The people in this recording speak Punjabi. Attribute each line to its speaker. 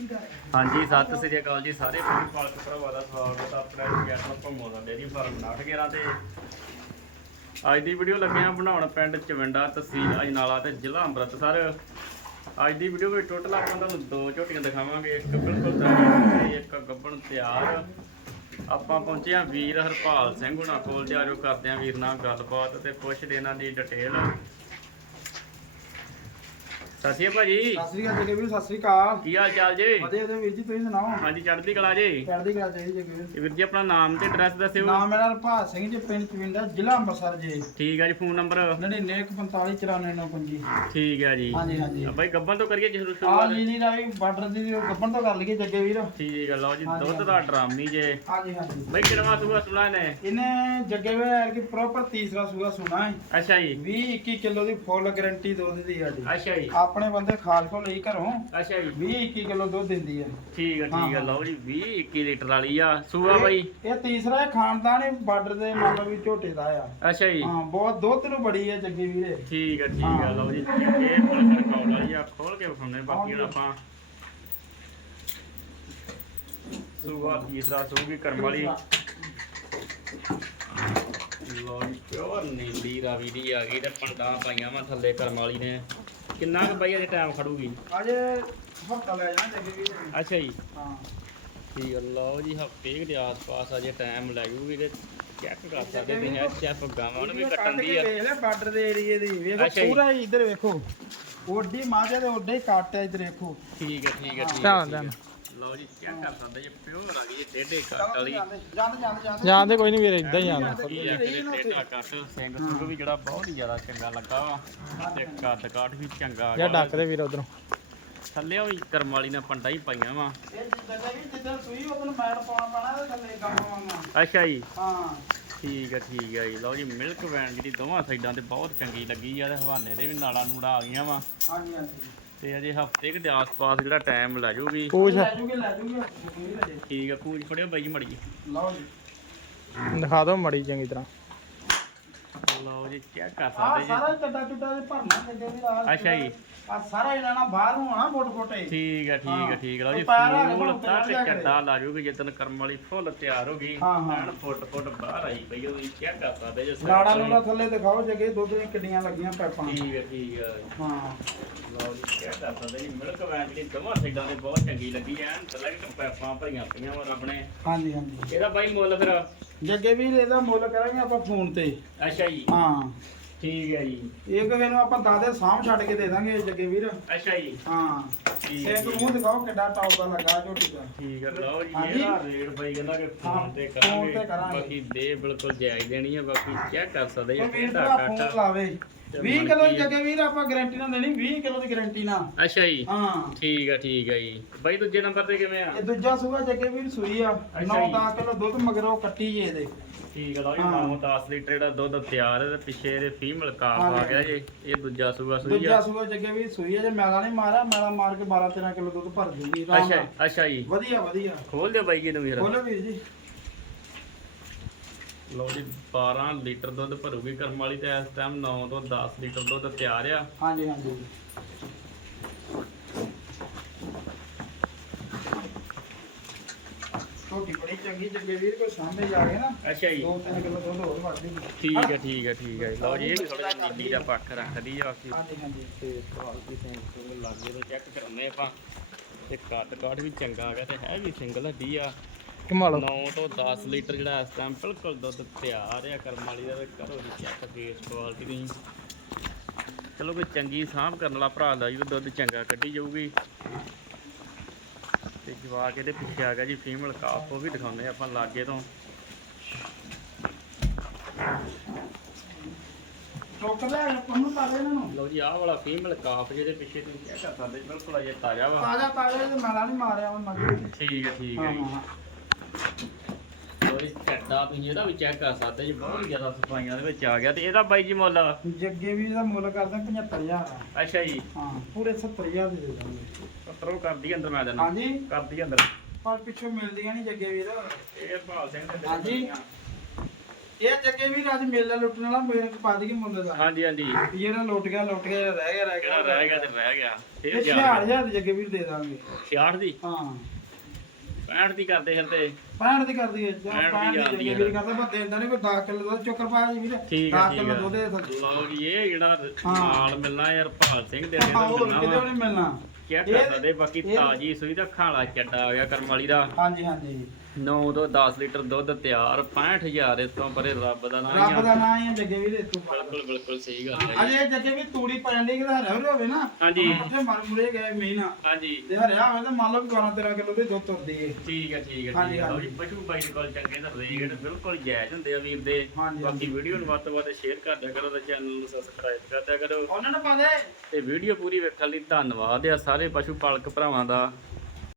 Speaker 1: ਹਾਂਜੀ, ਸਤਿ ਸ੍ਰੀ ਅਕਾਲ ਜੀ ਸਾਰੇ। ਪਾਲਕ ਭਰਾਵਾਂ ਦਾ ਸਵਾਗਤ ਆਪਣਾ ਜੈਸਾ ਭੰਮੋ ਦਾ ਡੇਰੀ ਫਾਰਮ 911 ਤੇ ਅੱਜ ਦੀ ਵੀਡੀਓ ਲੱਗੇ ਆ ਬਣਾਉਣ ਪਿੰਡ ਚਵਿੰਡਾ ਤਹਿਸੀਲ ਅਜਨਾਲਾ ਤੇ ਜ਼ਿਲ੍ਹਾ ਅੰਮ੍ਰਿਤਸਰ। ਅੱਜ ਦੀ ਵੀਡੀਓ ਵਿੱਚ ਟੋਟਲ ਆਪਾਂ ਤੁਹਾਨੂੰ ਦੋ ਝੋਟੀਆਂ ਦਿਖਾਵਾਂਗੇ, ਇੱਕ ਬਿਲਕੁਲ ਤਿਆਰ ਤੇ ਇੱਕ ਗੱਬਣ ਤਿਆਰ। ਆਪਾਂ ਪਹੁੰਚੇ ਆ ਵੀਰ ਹਰਪਾਲ ਸਿੰਘ ਹੁਣਾਂ ਕੋਲ ਤੇ ਆਜੋ ਕਰਦੇ ਆ ਵੀਰ ਨਾਲ ਗੱਲਬਾਤ ਤੇ ਪੁੱਛਦੇ ਇਹਨਾਂ ਦੀ ਡਿਟੇਲ ਸਤਿ ਸ਼੍ਰੀ ਅਕਾਲ ਭਾਜੀ।
Speaker 2: ਸਤਿ ਸ੍ਰੀ ਅਕਾਲ ਜਗੇ ਵੀਰ ਸਤਿ ਸ੍ਰੀ ਅਕਾਲ।
Speaker 1: ਕੀ ਹਾਲ ਚਾਲ ਜੀ?
Speaker 2: ਵਧੀਆ ਤੇ ਵੀਰ ਜੀ ਤੁਸੀਂ ਸੁਣਾਓ?
Speaker 1: ਹਾਂਜੀ ਚੜ੍ਹਦੀ ਕਲਾ ਜੀ।
Speaker 2: ਚੜ੍ਹਦੀ ਕਲਾ ਚਾਹੀਦੀ ਜਗੇ ਵੀਰ
Speaker 1: ਤੇ ਵੀਰ ਜੀ ਆਪਣਾ ਨਾਮ ਤੇ ਐਡਰੈਸ ਦੱਸਿਓ।
Speaker 2: ਨਾਮ ਮੇਰਾ ਰਪਾਲ ਸਿੰਘ ਜੀ ਪਿੰਡ ਚਵਿੰਡਾ ਜ਼ਿਲ੍ਹਾ ਅੰਮ੍ਰਿਤਸਰ ਜੀ।
Speaker 1: ਠੀਕ ਹੈ ਜੀ ਫੋਨ ਨੰਬਰ
Speaker 2: 9945494925
Speaker 1: ਠੀਕ ਹੈ ਜੀ।
Speaker 2: ਹਾਂਜੀ ਹਾਂਜੀ।
Speaker 1: ਆ ਬਾਈ ਗੱਬਨ ਤੋਂ ਕਰੀਏ ਜੀ ਸ਼ੁਰੂ
Speaker 2: ਆ ਜੀ ਨਹੀਂ ਰਾਈ ਬਾਰਡਰ ਦੀ ਵੀ ਗੱਬਣ ਤੋਂ ਕਰ ਲਈਏ ਜੱਗੇ ਵੀਰ
Speaker 1: ਠੀਕ ਹੈ ਲਓ ਜੀ ਦੁੱਧ ਦਾ ਡਰਾਮੀ ਜੇ।
Speaker 2: ਹਾਂਜੀ ਹਾਂਜੀ।
Speaker 1: ਬਾਈ ਕਿਹੜਾ ਸੂਆ ਸੁਣਾ ਨੇ
Speaker 2: ਇਹਨੇ ਜੱਗੇ ਵੀਰ ਕਿ ਪ੍ਰੋਪਰ ਤੀਸਰਾ ਸੂਆ ਸੁਣਾ ਹੈ।
Speaker 1: ਅੱਛਾ ਜੀ।
Speaker 2: 20 21 ਕਿਲੋ ਦੀ ਫੁੱਲ ਗਾਰੰਟੀ ਦੁੱਧ ਦੀ ਸਾਡੀ
Speaker 1: ਅੱਛਾ ਜੀ।
Speaker 2: ਆਪਣੇ ਬੰਦੇ ਖਾਸ ਕੋ ਲਈ ਘਰੋਂ
Speaker 1: ਅੱਛਾ ਜੀ।
Speaker 2: 20 21 ਕਿਲੋ ਦੁੱਧ ਦਿੰਦੀ ਹੈ
Speaker 1: ਠੀਕ ਹੈ ਠੀਕ ਹਾਂ। ਲਓ ਜੀ 20 21 ਲੀਟਰ ਵਾਲੀ ਆ। ਸੂਆ ਬਾਈ?
Speaker 2: ਇਹ ਤੀਸਰਾ ਖਾਨਦਾਨ ਬਾਰਡਰ ਦੇ ਮੰਨ ਲਓ ਵੀ ਝੋਟੇ ਦਾ ਆ।
Speaker 1: ਅੱਛਾ ਜੀ।
Speaker 2: ਹਾਂ ਬਹੁਤ ਦੁੱਧ ਨੂੰ ਬੜੀ ਹੈ ਜੱਗੇ ਵੀਰੇ।
Speaker 1: ਠੀਕ ਹੈ ਠੀਕ ਹਾਂ। ਲਓ ਜੀ। ਇਹ ਫੁੱਲ ਸਰਕਾਉ ਵਾਲੀ ਆ ਖੋਲ ਕੇ ਵਿਖਾਉਂਦੇ ਬਾਕੀ ਹੁਣ ਆਪਾਂ। ਸੂਆ ਤੀਸਰਾ ਸੂਗੀ ਕਰਮ ਵਾਲੀ। ਲੋ ਪਿਓਰ ਨੀਲੀ ਰਾਵੀ ਦੀ ਆ ਗਈ ਤੇ ਪੰਡਾਂ ਪਾਈਆਂ ਵਾ ਥੱਲੇ ਕਰਮ ਵਾਲੀ ਨੇ। ਕਿੰਨਾ ਕੁ ਬਾਈ ਅਜੇ ਟਾਈਮ ਖੜੂਗੀ?
Speaker 2: ਅਜੇ ਹਫਤਾ ਲੈ ਜਾਣਾ ਜੱਗੇ ਵੀਰੇ
Speaker 1: ਅੱਛਾ ਜੀ।
Speaker 2: ਹਾਂ।
Speaker 1: ਠੀਕ ਆ ਲਓ ਜੀ ਹਫ਼ਤੇ ਦੇ ਆਸ-ਪਾਸ ਅਜੇ ਟਾਈਮ ਲੱਗੂਗੀ ਤੇ ਚੈੱਕ ਕਰ ਸਕਦੇ ਤੁਸੀਂ ਇਹ ਚੈੱਕ ਗਾਵਾਂ ਨੂੰ ਵੀ ਕੱਟਣ ਦੀ ਆ।
Speaker 2: ਵੇਖ ਲੈ ਬਾਰਡਰ ਦੇ ਏਰੀਏ ਦੀ। ਵੇਖੋ। ਪੂਰਾ ਹੀ ਇੱਧਰ ਵੇਖੋ। ਓਡੀ ਮਾਝੇ ਦੇ ਓਡੇ ਹੀ ਕੱਟ ਹੈ ਇੱਧਰ ਵੇਖੋ।
Speaker 1: ਠੀਕ ਹੈ ਠੀਕ ਹੈ। ਠੀਕ ਹੈ
Speaker 2: ਧਿਆਨ।
Speaker 1: ਲਓ ਜੀ ਚੈੱਕ ਕਰ ਸਕਦੇ ਜੀ ਪਿਓਰ ਆ ਗਈ ਜੀ ਡੇਢੇ ਕੱਟ ਵਾਲੀ।
Speaker 2: ਜਾਂਦੇ ਜਾਂਦੇ ਜਾਂਦੇ
Speaker 3: ਜਾਂਦੇ। ਕੋਈ ਨਹੀਂ ਵੀਰੇ ਇਦਾਂ ਹੀ ਜਾਂਦਾ।
Speaker 1: ਕੀ ਆ ਕਿ ਡੇਢਾ ਕੱਟ ਸਿੰਘ ਸੁੰਗ ਵੀ ਜਿਹੜਾ ਬਹੁਤ ਹੀ ਜ਼ਿਆਦਾ ਚੰਗਾ ਲੱਗਾ ਵਾ ਤੇ ਕੱਦ ਕਾਠ ਵੀ ਚੰਗਾ ਆ ਗਿਆ
Speaker 3: ਡੱਕ ਦੇ ਵੀਰ ਉਧਰੋਂ।
Speaker 1: ਥੱਲੇ ਵੀ ਕਰਮ ਵਾਲੀ ਨੇ ਪੰਡਾ ਹੀ ਪਾਈਆਂ ਵਾ।
Speaker 2: ਇਹ ਜਿੱਦਾਂ ਵੀ ਜਿੱਦਾਂ ਸੂਈ ਉਦੋਂ ਮੈਟ ਪਾਉਣਾ ਪੈਣਾ ਤੇ ਥੱਲੇ ਗਾਵਾਂਗਾ
Speaker 1: ਅੱਛਾ ਜੀ।
Speaker 2: ਹਾਂ।
Speaker 1: ਠੀਕ ਹੈ ਠੀਕ ਹੈ ਜੀ। ਲਓ ਜੀ ਮਿਲਕ ਵੈਨ ਜਿਹੜੀ ਦੋਵਾਂ ਸਾਈਡਾਂ ਤੇ ਬਹੁਤ ਚੰਗੀ ਲੱਗੀ ਆ ਤੇ ਹਵਾਨੇ ਦੇ ਵੀ ਨਾਲਾਂ ਨੂੜਾ ਆ ਗਈਆਂ ਵਾ।
Speaker 2: ਹਾਂਜੀ ਹਾਂਜੀ।
Speaker 1: ਤੇ ਅਜੇ ਹਫ਼ਤੇ ਦੇ ਆਸ-ਪਾਸ ਜਿਹੜਾ ਟਾਈਮ ਲੈ ਜਾਊਗੀ
Speaker 3: ਪੂਛ
Speaker 2: ਲੈ ਜੂਗੇ ਲੈ ਜੂਗੇ।
Speaker 1: ਠੀਕ ਹੈ ਪੂਜ ਫੜਿਓ ਬਾਈ ਜੀ ਮੜੀ
Speaker 2: ਲਓ ਜੀ।
Speaker 3: ਦਿਖਾ ਦਿਓ ਮੜੀ ਚੰਗੀ ਤਰ੍ਹਾਂ।
Speaker 1: ਲਓ ਜੀ ਚੈੱਕ ਕਰ
Speaker 2: ਆ
Speaker 1: ਸਕਦੇ ਜੀ।
Speaker 2: ਸਾਰਾ ਚੱਡਾ ਚੁੱਡਾ ਦੇ ਭਰਨਾ ਜੱਗੇ ਵੀ ਆ
Speaker 1: ਅੱਛਾ ਜੀ।
Speaker 2: ਆ ਸਾਰਾ ਹੀ ਲੈਣਾ ਬਾਹਰ ਨੂੰ ਆਣਾ ਫੁੱਟ ਫੁੱਟੇ
Speaker 1: ਠੀਕ ਹੈ। ਠੀਕ ਹੈ। ਠੀਕ ਲਓ ਜੀ ਫੂਲ ਤਾਂ ਚੱਡਾ ਲਾ ਜੂਗੀ ਜਿੱਦਨ ਕਰਮ ਵਾਲੀ ਫੁੱਲ ਤਿਆਰ ਹੋ ਗਈ। ਐਨ ਫੁੱਟ ਫੁੱਟ ਬਾਹਰ ਆਈ ਪਈ ਉਹ ਚੈੱਕ ਕਰ ਸਕਦੇ ਜੀ
Speaker 2: ਲਾੜਾ ਲੂੜਾ ਥੱਲੇ ਦਿਖਾਓ ਜੱਗੇ ਦੁੱਧ ਦੀਆਂ ਕਿੱਡੀਆਂ ਲੱਗੀਆਂ ਪੈਪਾਂ।
Speaker 1: ਠੀਕ ਹੈ ਠੀਕ ਹੈ
Speaker 2: ਹਾਂ।
Speaker 1: ਲਓ ਜੀ ਚੈੱਕ ਕਰ ਸਕਦੇ ਜੀ ਮਿਲਕ ਵੈਨ ਜਿਹੜੀ ਦੋਵਾਂ ਸਾਈਡਾਂ ਤੇ ਬਹੁਤ ਚੰਗੀ ਲੱਗੀ ਐਨ ਸਲੈਕਟ ਪੈਪਾਂ ਭਰੀਆਂ ਪਈਆਂ ਵਾ ਰੱਬ ਨੇ।
Speaker 2: ਹਾਂਜੀ ਹਾਂਜੀ।
Speaker 1: ਇਹਦਾ ਬਾਈ ਮੁੱਲ ਫਿਰ?
Speaker 2: ਜੱਗੇ ਵੀਰ ਇਹਦਾ ਮੁੱਲ ਕਰਾਂਗੇ ਆਪਾਂ ਫੋਨ ਤੇ।
Speaker 1: ਅੱਛਾ ਜੀ।
Speaker 2: ਹਾਂ।
Speaker 1: ਠੀਕ ਹੈ ਜੀ।
Speaker 2: ਇਹ ਕਿਸੇ ਨੂੰ ਆਪਾਂ ਦਾਦੇ ਸਾਹਮ ਛੱਡ ਕੇ ਦੇ ਦਾਂਗੇ ਜੱਗੇ ਵੀਰ।
Speaker 1: ਅੱਛਾ ਜੀ।
Speaker 2: ਹਾਂ।
Speaker 1: ਠੀਕ ਹੈ
Speaker 2: ਇੱਕ ਮੂੰਹ ਦਿਖਾਓ ਕਿੱਡਾ ਟੌਪ ਦਾ ਲੱਗਾ ਝੋਟੀ ਦਾ।
Speaker 1: ਠੀਕ ਹੈ ਲਓ ਜੀ
Speaker 2: ਹਾਂਜੀ।
Speaker 1: ਇਹਦਾ ਰੇਟ ਬਾਈ ਕਹਿੰਦਾ ਕਿ ਫੋਨ ਤੇ
Speaker 2: ਫੋਨ
Speaker 1: ਕਰਾਂਗੇ
Speaker 2: ਤੇ ਕਰਾਂਗੇ।
Speaker 1: ਬਾਕੀ ਦੇ ਬਿਲਕੁਲ ਜਾਇਜ਼ ਦੇਣੀ ਹੈ ਬਾਕੀ ਚੈੱਕ ਕਰ ਸਕਦੇ ਜੀ
Speaker 2: ਇਹ ਵੀਰ ਭਰਾ ਫੋਨ ਲਾਵੇ। 20 ਕਿਲੋ ਦੀ
Speaker 1: ਮਣਕੀ-
Speaker 2: ਜੱਗੇ ਵੀਰ ਆਪਾਂ ਗਾਰੰਟੀ ਨਾਲ ਦੇਣੀ 20 ਕਿਲੋ ਦੀ ਗਾਰੰਟੀ ਨਾਲ।
Speaker 1: ਅੱਛਾ ਜੀ।
Speaker 2: ਹਾਂ।
Speaker 1: ਠੀਕ ਹੈ ਠੀਕ ਹੈ ਜੀ। ਬਾਈ ਦੂਜੇ ਨੰਬਰ ਤੇ ਕਿਵੇਂ ਆ?
Speaker 2: ਇਹ ਦੂਜਾ ਸੂਆ ਜੱਗੇ ਵੀਰ ਸੂਈ ਆ।
Speaker 1: ਅੱਛਾ
Speaker 2: 9
Speaker 1: ਜੀ।
Speaker 2: 10 ਕਿਲੋ ਦੁੱਧ ਮਗਰੋਂ ਕੱਟੀ ਜੇ ਇਹਦੇ।
Speaker 1: ਠੀਕ ਲਓ ਜੀ
Speaker 2: ਹਾਂ।
Speaker 1: 9 10 ਲੀਟਰ ਦਾ ਦੁੱਧ ਤਿਆਰ ਹੈ ਤੇ ਪਿੱਛੇ ਇਹਦੇ ਫੀਮੇਲ ਕਾਫ ਆ। ਗਿਆ ਜੀ। ਇਹ ਦੂਜਾ ਸੂਆ ਸੂਈ
Speaker 2: ਦੂਜਾ
Speaker 1: ਆ
Speaker 2: ਸੂਆ ਜੱਗੇ ਵੀਰ ਸੂਈ ਆ ਜੇ ਮੈਲਾ ਨਹੀਂ ਮਾਰਿਆ ਮੈਲਾ ਮਾਰ ਕੇ 12 13 ਕਿਲੋ ਦੁੱਧ ਭਰ ਦੂਗੀ
Speaker 1: ਅੱਛਾ। ਅੱਛਾ ਜੀ।
Speaker 2: ਵਧੀਆ ਵਧੀਆ।
Speaker 1: ਖੋਲ ਦਿਓ ਬਾਈ ਜੀ ਨੂੰ ਵੀਰ
Speaker 2: ਬੋਲੋ ਵੀਰ ਜੀ।
Speaker 1: ਲਓ ਜੀ 12 ਲੀਟਰ ਦੁੱਧ ਭਰੂਗੀ। ਕਰਮ ਵਾਲੀ ਤੇ ਇਸ ਟਾਈਮ 9 ਤੋਂ 10 ਲੀਟਰ ਦੁੱਧ ਤਿਆਰ ਆ।
Speaker 2: ਹਾਂਜੀ ਹਾਂਜੀ। ਛੋਟੀ ਬੜੀ ਚੰਗੀ ਜੱਗੇ ਵੀਰ ਕੋਈ ਸਾਹਮਣੇ ਜਾ ਕੇ ਨਾ
Speaker 1: ਅੱਛਾ ਜੀ।
Speaker 2: 2-3 ਕਿਲੋ ਦੁੱਧ ਹੋਰ ਵੱਧ ਜੂਗੀ
Speaker 1: ਠੀਕ ਹੈ ਠੀਕ ਹੈ ਠੀਕ ਹੈ ਲਓ ਜੀ ਇਹ ਵੀ ਥੋੜਾ ਜਿਹਾ ਨੀਲੀ ਦਾ ਪੱਖ ਰੱਖਦੀ ਆ ਬਾਕੀ।
Speaker 2: ਹਾਂਜੀ ਹਾਂਜੀ।
Speaker 1: ਤੇ ਕੁਆਲਿਟੀ ਸੈਂਸ ਲੱਗੇ ਤੇ ਚੈੱਕ ਕਰਾਉਂਦੇ ਆਪਾਂ। ਤੇ ਕੱਟ ਕਾਠ ਵੀ ਚੰਗਾ ਆ ਗਿਆ ਤੇ ਹੈ ਵੀ ਸਿੰਗਲ ਹੱਡੀ ਆ।
Speaker 3: ਕਮਾਲ
Speaker 1: 9 ਤੋਂ 10 ਲੀਟਰ ਜਿਹੜਾ ਇਸ ਟਾਈਮ ਬਿਲਕੁਲ ਦੁੱਧ ਤਿਆਰ ਆ ਕਰਮ ਵਾਲੀ ਦਾ ਤੇ ਕਰੋ ਜੀ ਚੈੱਕ ਫੇਸ ਕੁਆਲਿਟੀ ਦੀ। ਚਲੋ ਕੋਈ ਚੰਗੀ ਸਾਂਭ ਕਰਨ ਵਾਲਾ ਭਰਾ ਦਾ ਜੀ ਦੁੱਧ ਚੰਗਾ ਕੱਢੀ ਜਾਊਗੀ। ਤੇ ਜਵਾਕ ਇਹਦੇ ਪਿੱਛੇ ਆ ਗਿਆ ਜੀ ਫੀਮੇਲ ਕਾਫ ਉਹ ਵੀ ਦਿਖਾਉਂਦੇ ਆਪਾਂ ਲਾਗੇ ਤੋਂ।
Speaker 2: ਟੋਕ ਲੈ ਉਹਨੂੰ ਪਾ ਦੇ ਇਹਨਾਂ ਨੂੰ।
Speaker 1: ਲਓ ਜੀ ਆਹ ਵਾਲਾ ਫੀਮੇਲ ਕਾਫ ਜਿਹਦੇ ਪਿੱਛੇ ਤੁਸੀਂ ਚੈੱਕ ਕਰ ਸਕਦੇ ਬਿਲਕੁਲ ਅਜੇ ਤਾਜ਼ਾ ਵਾ।
Speaker 2: ਤਾਜ਼ਾ ਤਾਜ਼ਾ ਤੇ ਮੈਲਾ ਨਹੀਂ ਮਾਰਿਆ ਉਹ ਮਗਰ
Speaker 1: ਠੀਕ ਹੈ ਠੀਕ ਹੈ। ਲੋਰੀ ਚੱਡਾ ਤੁਸੀਂ ਇਹਦਾ ਵੀ ਚੈੱਕ ਕਰ ਸਕਦੇ ਜੀ ਬਹੁਤ ਜ਼ਿਆਦਾ ਸਫਾਈਆਂ ਦੇ ਵਿੱਚ ਆ ਗਿਆ ਤੇ ਇਹਦਾ ਬਾਈ ਜੀ ਮੁੱਲ
Speaker 2: ਜੱਗੇ ਵੀਰ ਦਾ ਮੁੱਲ ਕਰਦਾ 75000 ਆ।
Speaker 1: ਅੱਛਾ ਜੀ।
Speaker 2: ਹਾਂ ਪੂਰੇ 70000 ਦੇ ਦੇ ਦਾਂਗੇ।
Speaker 1: 70 ਕਰਦੀ ਅੰਦਰ ਮੈਂ ਦੇਣਾ
Speaker 2: ਹਾਂਜੀ।
Speaker 1: ਕਰਦੀ ਅੰਦਰ।
Speaker 2: ਪਰ ਪਿੱਛੋਂ ਮਿਲਦੀਆਂ ਨਹੀਂ ਜੱਗੇ ਵੀਰ
Speaker 1: ਇਹ ਭਾਲ ਸਿੰਘ ਦੇ
Speaker 2: ਹਾਂਜੀ। ਇਹ ਜੱਗੇ ਵੀ ਅੱਜ ਮੇਲਾ ਲੁੱਟਣ ਵਾਲਾ ਮੇਰੇ ਕੋ ਪਾ ਦੀ ਮੁੰਡੇ ਦਾ।
Speaker 1: ਹਾਂਜੀ ਹਾਂਜੀ।
Speaker 2: ਵੀ ਜਿਹੜਾ ਲੁੱਟ ਗਿਆ ਲੁੱਟ ਗਿਆ ਜਿਹੜਾ ਰਹਿ ਗਿਆ ਰਹਿ ਗਿਆ।
Speaker 1: ਰਹਿ ਗਿਆ ਤੇ ਰਹਿ ਗਿਆ।
Speaker 2: ਇਹ
Speaker 1: ਇਹ
Speaker 2: 6000 ਦੇ ਜੱਗੇ ਵੀਰ ਦੇ ਦਾਂਗੇ।
Speaker 1: 66 ਦੀ?
Speaker 2: ਹਾਂ।
Speaker 1: 65 ਦੀ ਕਰਦੇ ਫਿਰ ਤੇ
Speaker 2: 65 ਦੀ ਕਰਦੀ ਹੈ ਜਾਂ
Speaker 1: 65 ਦੀ
Speaker 2: 65 ਦੀ
Speaker 1: ਜਾਂਦੀ
Speaker 2: ਜੱਗੇ
Speaker 1: ਹੈ।
Speaker 2: ਵੀਰ ਕਰਦਾ ਪਰ ਦੇਂਦਾ ਨਹੀਂ ਕੋਈ 10 ਕਿਲੋ ਦਾ ਚੋਕਰ ਪਾਇਆ ਜੀ ਵੀਰ।
Speaker 1: ਠੀਕ ਹੈ
Speaker 2: 10
Speaker 1: ਠੀਕ
Speaker 2: ਕਿਲੋ ਦੁੱਧ ਦੇ ਸਕਦੇ
Speaker 1: ਲਓ ਜੀ ਇਹ ਜਿਹੜਾ। ਨਾਲ ਮਿਲਣਾ ਯਾਰ ਭਾਲ ਸਿੰਘ ਦੇ
Speaker 2: ਹੋਰ
Speaker 1: ਮਿਲਣਾ
Speaker 2: ਕਿਤੇ ਨਹੀਂ ਮਿਲਣਾ। ਇਹ-
Speaker 1: ਕਰ ਸਕਦੇ ਬਾਕੀ ਤਾਜੀ ਸੂਈ ਦਾ ਖਾਲਾ ਚੱਡਾ ਆ ਗਿਆ ਕਰਮ ਵਾਲੀ ਦਾ।
Speaker 2: ਹਾਂਜੀ ਹਾਂਜੀ।
Speaker 1: 9 ਤੋਂ 10 ਲੀਟਰ ਦੁੱਧ ਤਿਆਰ 65000 ਇਸ ਤੋਂ ਪਰੇ ਰੱਬ ਦਾ ਨਾਮ
Speaker 2: ਰੱਬ ਦਾ
Speaker 1: ਆ
Speaker 2: ਨਾਂ ਹੀ ਹੈ ਜੱਗੇ ਵੀਰ ਇਤੋਂ
Speaker 1: ਬਿਲਕੁਲ ਬਿਲਕੁਲ ਸਹੀ ਗੱਲ ਹੈ।
Speaker 2: ਅਜੇ ਜੱਗੇ ਵੀ ਤੂੜੀ ਪੈਣ ਦੀ ਕਿਤੇ ਹਰਿਆ ਹੋਵੇ ਨਾ।
Speaker 1: ਹਾਂਜੀ।
Speaker 2: ਉੱਥੇ ਮਰ ਮੁਰੇ ਗਏ ਮਹੀਨਾ
Speaker 1: ਹਾਂਜੀ।
Speaker 2: ਤੇ ਹਰਿਆ ਹੋਵੇ ਤਾਂ ਮੰਨ ਲਓ ਵੀ 12 13 ਕਿਲੋ ਦੇ ਦੁੱਧ ਤੁਰਦੀ ਏ।
Speaker 1: ਠੀਕ ਹੈ ਠੀਕ ਹੈ
Speaker 2: ਹਾਂਜੀ,
Speaker 1: ਠੀਕ ਹੈ ਲਓ
Speaker 2: ਹਾਂਜੀ।
Speaker 1: ਜੀ ਪਸ਼ੂ ਬਾਈ ਦੇ ਕੋਲ ਚੰਗੇ ਤਾਂ ਰੇਟ ਬਿਲਕੁਲ ਜਾਇਜ਼ ਹੁੰਦੇ ਆ ਵੀਰ ਦੇ।
Speaker 2: ਹਾਂਜੀ,
Speaker 1: ਬਾਕੀ ਵੀਡੀਓ ਨੂੰ ਵੱਧ ਤੋਂ ਵੱਧ ਸ਼ੇਅਰ ਕਰ ਦਿਆ ਕਰੋ ਤੇ ਚੈਨਲ ਨੂੰ ਸਬਸਕ੍ਰਾਈਬ ਕਰ ਦਿਆ ਕਰੋ।
Speaker 2: ਉਹਨਾਂ ਨੂੰ ਪਾ ਦੇ।
Speaker 1: ਤੇ ਵੀਡੀਓ ਪੂਰੀ ਵੇਖਣ ਲਈ ਧੰਨਵਾਦ ਆ ਸਾਰੇ ਪਸ਼ੂ ਪਾਲਕ ਭਰਾਵਾਂ ਦਾ।